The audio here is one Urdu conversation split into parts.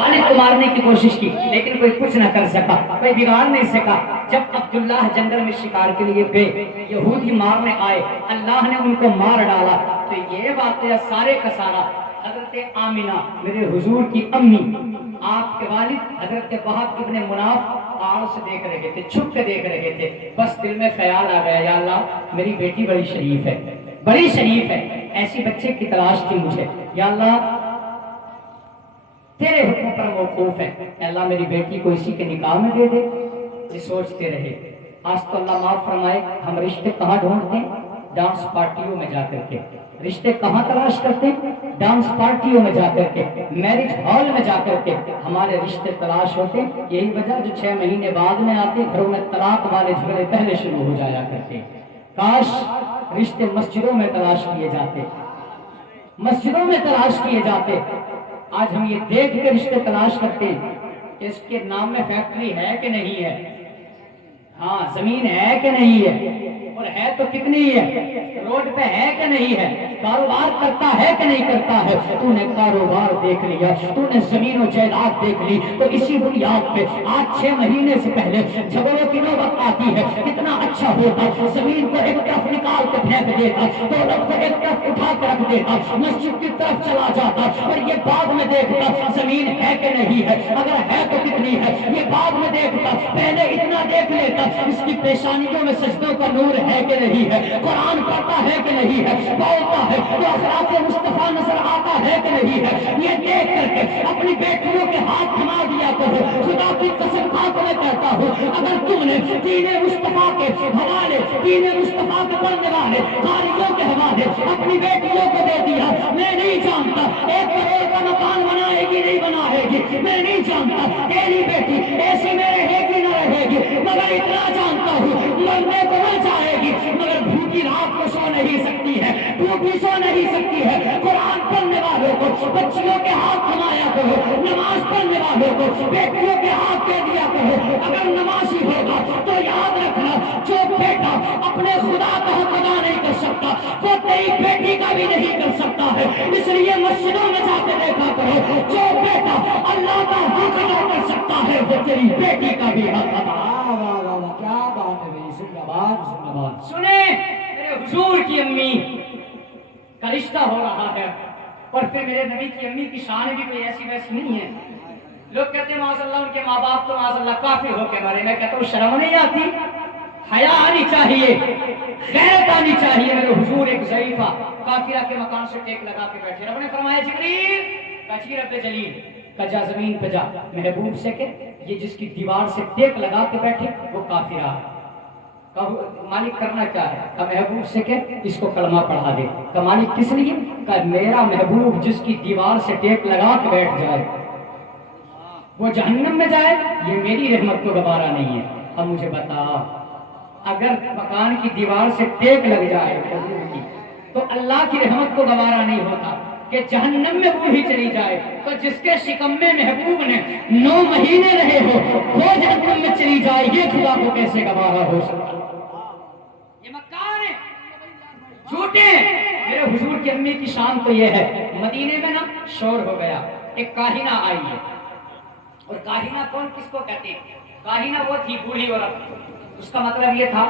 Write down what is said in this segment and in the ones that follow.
والد کو مارنے کی کوشش کی لیکن کوئی کچھ نہ کر سکا، کوئی بگاڑ نہیں سکا۔ جب عبداللہ جنگل میں شکار کے لیے گئے، یہودی مارنے آئے، اللہ نے ان کو مار ڈالا۔ تو یہ واقعہ سارے کا سارا حضرت آمنہ میرے حضور کی امی، آپ کے والد حضرت وہب ابن مناف آڑ سے دیکھ رہے تھے، چھپ کے دیکھ رہے تھے۔ بس دل میں خیال آ گیا، یا اللہ میری بیٹی بڑی شریف ہے، بڑی شریف ہے، ایسی بچے کی تلاش تھی مجھے، یا اللہ تیرے حکم پر موقوف ہے، اے اللہ میری بیٹی کو اسی کے نکاح میں دے دے۔ یہ سوچتے رہے۔ آج تو اللہ معاف فرمائے، ہم رشتے کہاں ڈھونڈتے ہیں؟ ڈانس پارٹیوں میں جا کر کے۔ رشتے کہاں تلاش کرتے ہیں؟ ڈانس پارٹیوں میں جا کر کے، میرج ہال میں جا کر کے ہمارے رشتے تلاش ہوتے ہیں۔ یہی وجہ جو 6 مہینے بعد میں آتے، گھروں میں طلاق والے جھگڑے پہلے شروع ہو جایا کرتے۔ کاش رشتے مسجدوں میں تلاش کیے جاتے، مسجدوں میں تلاش کیے جاتے۔ آج ہم یہ دیکھ کے رشتے تلاش کرتے ہیں کہ اس کے نام میں فیکٹری ہے کہ نہیں ہے، ہاں زمین ہے کہ نہیں ہے، اور ہے تو کتنی ہے، روڈ پہ ہے کہ نہیں ہے، کاروبار کرتا ہے کہ نہیں کرتا ہے۔ تو نے کاروبار دیکھ لیا، تو نے زمین و جائیداد دیکھ لی، تو اسی بنیاد پہ آج 6 مہینے سے پہلے جھگڑوں کی نوبت آتی ہے۔ کتنا اچھا ہوتا زمین کو ایک طرف نکال کے پھینک دیتا، دولت کو ایک طرف اٹھا کے رکھ دیتا، مسجد کی طرف چلا جاتا، اور یہ بعد میں دیکھتا زمین ہے کہ نہیں ہے، اگر ہے تو کتنی ہے، یہ بعد میں دیکھتا، پہلے اتنا دیکھ لیتا اس کی پیشانیوں میں سجدوں کا نور ہے کہ نہیں ہے، قرآن پڑھتا ہے کہ نہیں ہے، بولتا ہے تو اخلاق مصطفیٰ نظر آتا ہے کہ نہیں ہے۔ یہ دیکھ کر کے اپنی بیٹیوں کے ہاتھ تھما دیا کرو۔ خدا کی قسم کھا کے میں کہتا ہوں، اگر تم نے دین مصطفیٰ کے حوالے، دین مصطفیٰ کے پڑھنے والے قاریوں کے حوالے اپنی بیٹیوں کو دے دیا، میں نہیں جانتا 1 کروڑ کا مکان بنائے گی نہیں بنائے گی، میں نہیں جانتا تیری بیٹی ایسی میں رہے گی نہ رہے گی، مگر اتنا جانتا ہوں مرنے کو مر جائے گی، مگر بھوکی رات کو سو نہیں سکتی ہے، بھوکی سو نہیں سکتی ہے۔ قرآن پڑھنے والوں کو بچیوں کے ہاتھ تھمایا کرو، نماز پڑھنے والوں کو بیٹیوں کے ہاتھ دے دیا کرو۔ اگر نمازی ہوگا تو یاد رکھنا، جو بیٹا اپنے خدا کا حق ادا نہیں کر سکتا وہ تیری بیٹی کا بھی نہیں کر سکتا ہے۔ اس لیے مسجدوں میں جا کے دیکھا کرو، جو بیٹا اللہ کا حق ادا کر سکتا ہے وہ تیری بیٹی کا بھی حق ادا۔ کیا بات ہے بھائی، زندہ باد زندہ باد۔ سنیں میرے حضور کی امی کا رشتہ ہو رہا ہے، اور پھر میرے نبی کی امی کی شان بھی کوئی ایسی ویسی نہیں ہے۔ لوگ کہتے ہیں معاذ اللہ ان کے ماں باپ تو معاذ اللہ کافر ہو کے مرے، میں کہتا ہوں شرم نہیں آتی، حیا آنی چاہیے، غیرت آنی چاہیے۔ میرے حضور ایک ضعیفہ کافرہ کے مکان سے ٹیک لگا کے بیٹھے، رب نے فرمایا جبریل کچی رب جلیل کجا زمین پہ جا محبوب سے کہ یہ جس کی دیوار سے ٹیک لگا کے بیٹھے وہ کافرہ ہے۔ مالک کرنا کیا ہے؟ کہ محبوب سے کہ اس کو کلمہ پڑھا دے۔ کہ مالک کس لیے؟ کہ میرا محبوب جس کی دیوار سے ٹیک لگا کے بیٹھ جائے وہ جہنم میں جائے، یہ میری رحمت کو گوارا نہیں ہے۔ اب مجھے بتا، اگر مکان کی دیوار سے ٹیک لگ جائے تو اللہ کی رحمت کو گوارا نہیں ہوتا کہ جہنم میں بوڑھی چلی جائے، تو جس کے شکم میں محبوب نے 9 مہینے رہے ہو وہ جہنم میں چلی جائے، یہ خدا کو کیسے گوارا ہو سکتا؟ یہ مکان ہے جھوٹے۔ میرے حضور کی امی کی شان تو یہ ہے، مدینے میں نا شور ہو گیا، ایک کاہنہ آئی ہے، اور کاہنہ کون کس کو کہتے ہیں؟ کاہنہ وہ تھی بوڑھی عورت، اس کا مطلب یہ تھا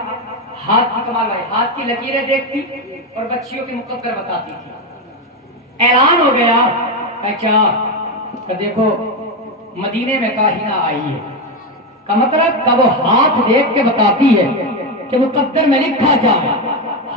ہاتھ کی کمال والی، ہاتھ کی لکیریں دیکھتی اور بچیوں کی مقدر بتاتی تھی۔ اعلان ہو گیا کہ کیا؟ کہ دیکھو مدینے میں کاہنہ آئی ہے، کا مطلب کہ وہ ہاتھ دیکھ کے بتاتی ہے کہ مقدر میں لکھا کیا ہے،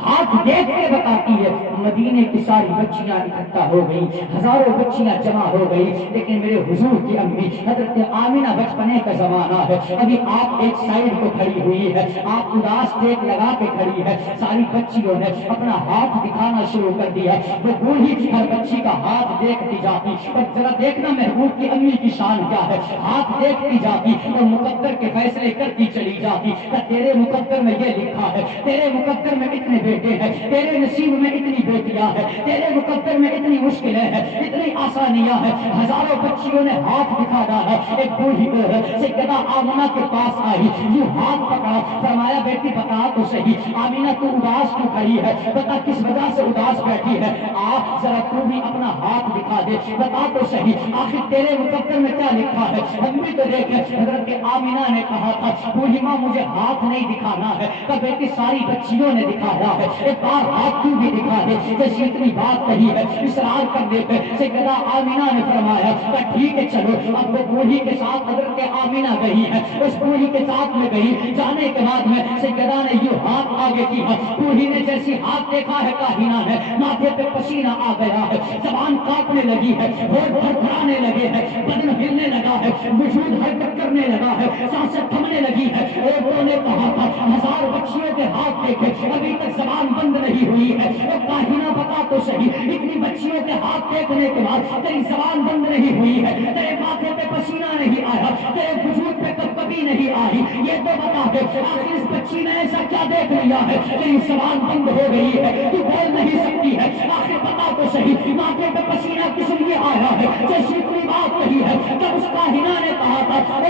ہاتھ دیکھ کے بتاتی ہے۔ مدینے کی ساری بچیاں اکٹھا ہو گئی، ہزاروں بچیاں جمع ہو گئی، لیکن میرے حضور کی امی حضرت آمنہ بچپنے کا زمانہ ہے، ابھی آپ ایک سائیڈ کو کھڑی ہوئی ہے، آپ اداس ٹیک لگا کے کھڑی ہے، ساری بچیوں نے اپنا ہاتھ دکھانا شروع کر دیا، وہ بوڑھی ہر بچی کا ہاتھ دیکھتی جاتی، اور ذرا دیکھنا محبوب کی امی کی شان کیا ہے، ہاتھ دیکھتی جاتی اور مقدر کے فیصلے کرتی چلی جاتی کہ تیرے مقدر میں یہ لکھا ہے، تیرے مقدر میں اتنے بیٹے ہیں, تیرے نصیب میں اتنی بیٹیاں ہیں, تیرے مقدر میں اتنی مشکلیں ہیں, اتنی آسانیاں ہیں. ہزاروں بچیوں نے ہاتھ دکھا ڈالا. ایک بوڑھی عورت سیدہ آمنہ کے پاس آئی, یوں ہاتھ پکڑا, فرمایا بیٹی بتا تو صحیح آمینہ تو اداس کیوں کھڑی ہے, بتا کس وجہ سے اداس بیٹھی ہے, ذرا تو بھی اپنا ہاتھ دکھا دے, بتا تو صحیح آخر تیرے مقدر میں کیا لکھا ہے, ہم بھی تو دیکھیں. حضرت آمینہ نے کہا تھا بوڑھی ماں مجھے ہاتھ نہیں دکھانا ہے, کہ بیٹی ساری بچیوں نے دکھایا ہے, ایک بار ہاتھ کیوں بھی دکھا دے. جیسی اتنی بات کہی ہے اصرار کرنے پہ سیدہ آمینہ نے فرمایا کہ ٹھیک ہے چلو. اب وہ بوڑھی کے ساتھ حضرت آمینہ گئی ہے, اس بوڑھی کے ساتھ میں گئی. جانے کے بعد میں سیدہ نے یوں ہاتھ آگے کی ہے, بوڑھی نے جیسی ہاتھ دیکھا ہے کاہنہ نے ماتھے پہ پسینہ آ گیا ہے, زبان کاپنے لگی ہے, ہونٹ تھرتھرانے لگے ہیں, بدن ہلنے لگا ہے, وجود حرکت کرنے لگا ہے, سانسیں تھمنے لگی ہے. عورتوں نے کہا تھا ہزار بچیوں کے ہاتھ دیکھے ابھی تک زبان بند نہیں ہوئی ہے, وہ کاہنہ بتا تو صحیح اتنی بچیوں کے ہاتھ دیکھنے کے بعد تیری زبان بند نہیں ہوئی ہے, تیرے ماتھے پہ پسینہ نہیں آیا, تیرے وجود پہ کبھی نہیں آئی, یہ تو بتا دے آخر اس بچی نے ایسا کیا دیکھ لیا ہے تیری زبان بند ہو گئی ہے, تو بول نہیں سکتی ہے. آخر بتا تو صحیح ماتھے پہ پسینہ کس لیے آیا ہے, جیسی اتنی بات کہی ہے تب اس کاہنہ نے کہا تھا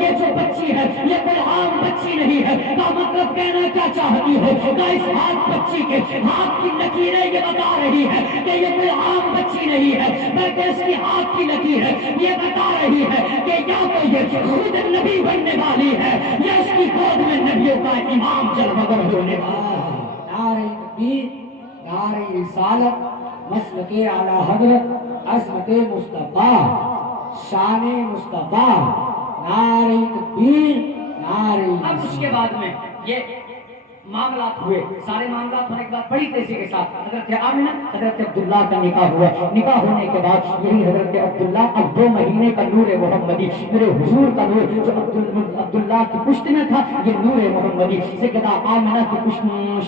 یہ جو بچی ہے یہ کوئی عام بچی نہیں ہے, کا مطلب کہنا کیا چاہتی ہو, کہ اس ہاتھ بچی کے ہاتھ کی لکیریں یہ بتا رہی ہے کہ یہ کوئی عام بچی نہیں ہے, بلکہ اس کی ہاتھ کی لکیر ہے یہ بتا رہی ہے کہ یا تو یہ خود نبی بننے والی ہے یا اس کی گود میں نبیوں کا امام جلوگر ہونے والا ہے. نعرہ تکبیر, نعرہ رسالت, مسلک اعلی حضرت, عظمت مصطفیٰ, شان مصطفیٰ, نعرہ تکبیر, نعرہ. اب اس کے بعد میں یہ معاملات ہوئے, سارے معاملات ہونے کے بعد بڑی تیزی کے ساتھ حضرت آمنہ حضرت عبداللہ کا نکاح ہوا. نکاح ہونے کے بعد یہی حضرت عبداللہ اب 2 مہینے کا نور محمدی, میرے حضور کا نور جو عبداللہ کی پشت میں تھا, یہ نور محمدی سیدہ آمنہ کی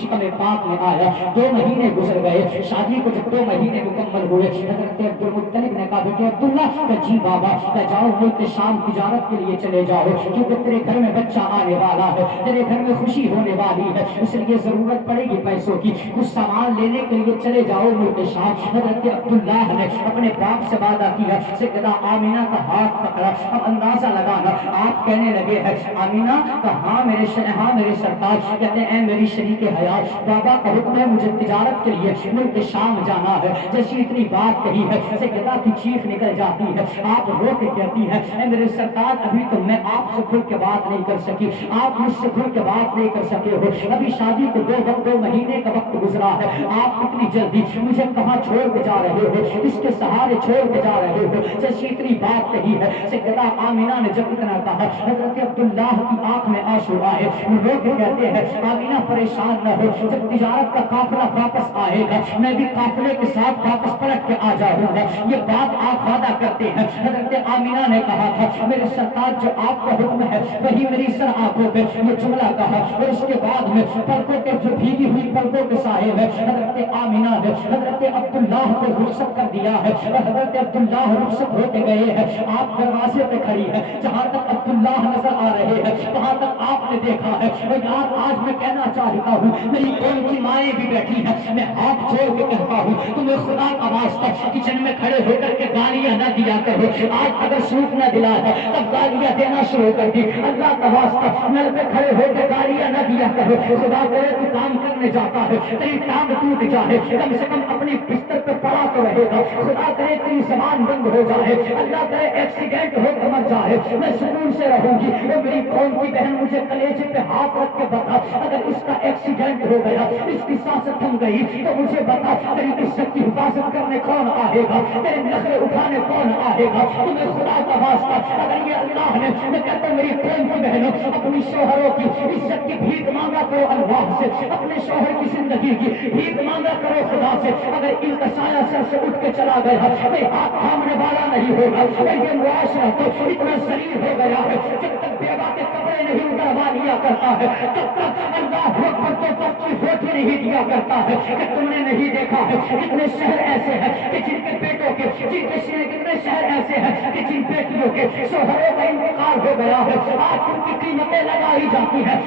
شکم پاک میں آیا. 2 مہینے گزر گئے, شادی کو جب 2 مہینے مکمل ہوئے حضرت عبدالمطلب نے کہا بیٹے عبداللہ کہ جی بابا کہ جاؤ ملک شام تجارت کے لیے چلے جاؤ, کیونکہ تیرے گھر میں بچہ آنے والا ہے, تیرے گھر میں خوشی ہونے والی ہے, اس لیے ضرورت پڑے گی پیسوں کی, کچھ سامان لینے کے لیے چلے جاؤ ملک شام. حضرت عبداللہ نے اپنے باپ سے وعدہ کیا, سیدہ آمینہ کا ہاتھ پکڑا. اب اندازہ لگانا, آپ کہنے لگے ہیں آمینہ کہ ہاں میرے سرتاج, کہتے ہیں میری شریک حیات, بابا کا حکم ہے مجھے تجارت کے لیے ملک شام جانا ہے. جیسی اتنی بات کہی ہے سیدہ کی چیخ نکل جاتی ہے, آپ رو کے کہتی ہے اے میرے سرتاج ابھی تو میں آپ سے کھل کے بات نہیں کر سکی, آپ مجھ سے کھل کے بات نہیں کر سکے ہو, ابھی شادی کو 2 مہینے کا وقت گزرا ہے, آپ اتنی جلدی مجھے کہاں چھوڑ کے جا رہے ہو, اس کے سہارے چھوڑ کے جا رہے ہو. جیسی اتنی بات کہی ہے سیدہ آمینہ نے جب اتنا کہا حضرت عبداللہ کی آنکھ میں آنسو آئے, وہ لوگ کہتے ہیں آمینہ پریشان نہ ہو, جب تجارت کا قافلہ واپس آئے گا میں بھی قافلے کے ساتھ واپس پلٹ کے آ جاؤں گا, یہ بات آپ وعدہ کرتے ہیں. حضرت آمینہ نے کہا تھا میرے سرتاج جو آپ کا حکم ہے وہی میری سر آنکھوں پہ یہ جملہ کہا, اور اس کے بعد میں پلکوں کے جو بھیگی ہوئی پلکوں کے صاحب ہے حضرت آمینہ نے حضرت عبداللہ کو رخصت کر دیا ہے, اور حضرت عبداللہ رخصت ہوتے گئے ہیں. آپ دروازے پہ کھڑی ہے, جہاں تک عبداللہ نظر آ رہے ہیں وہاں تک آپ نے دیکھا ہے. اور یار آج میں کہنا چاہتا ہوں میری کون کی مائیں بھی بیٹھی ہیں, میں ہاتھ جوڑ کے کہتا ہوں تمہیں خدا کا واسطہ کچن میں کھڑے ہو کر کے گالیاں نہ دیا کرو, آج اگر سوکھ نہ دلا ہے تب گالیاں دینا شروع کر دی. اللہ کا واسطہ نل پہ کھڑے ہو کے گالیاں نہ دیا کرو, خدا کرے تو کام کرنے جاتا ہے تیری ٹانگ ٹوٹ جائے, کم سے کم اپنی بستر پہ پڑا تو رہے گا, خدا کرے تیری زبان بند ہو جائے, اللہ کرے ایکسیڈنٹ ہو کے مر جائے, میں سکون سے رہوں گی. وہ میری قوم کی بہن مجھے کلیجے پہ ہاتھ رکھ کے بتا اگر اس کا ایکسیڈنٹ ہو گیا, اس کی سانس تھم گئی تو مجھے بتا تیری عزت کی حفاظت کرنے کون آئے گا, تیرے نخرے اٹھانے کون آئے گا. تمہیں خدا کا واسطہ اگر یہ اللہ نے, میں کہتا ہوں میری قوم کی بہنوں اپنی شوہروں کی عزت کی بھیک مانگا کرو اللہ سے, اپنے شوہر کی زندگی کی بھیک مانگا کرو خدا سے. اگر ان کا سایہ سر سے اٹھ کے چلا گیا کوئی ہاتھ تھامنے والا نہیں ہوگا. یہ معاشرہ تو اتنا ذلیل ہو گیا ہے, جب تک بیوہ کے کپڑے نہیں اتروا لیا کرتا ہے تب تک اللہ اکبر تو پچی ہوتی نہیں دیا کرتا ہے. کہ تم نے نہیں دیکھا ہے کتنے شہر ایسے ہیں کہ جن کے بیٹوں کے کتنے شہر ایسے ہیں کہ جن بیٹیوں کے شوہروں کا انتقال ہو گیا ہے, آج ان کی قیمتیں لگائی جاتی ہیں.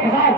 1000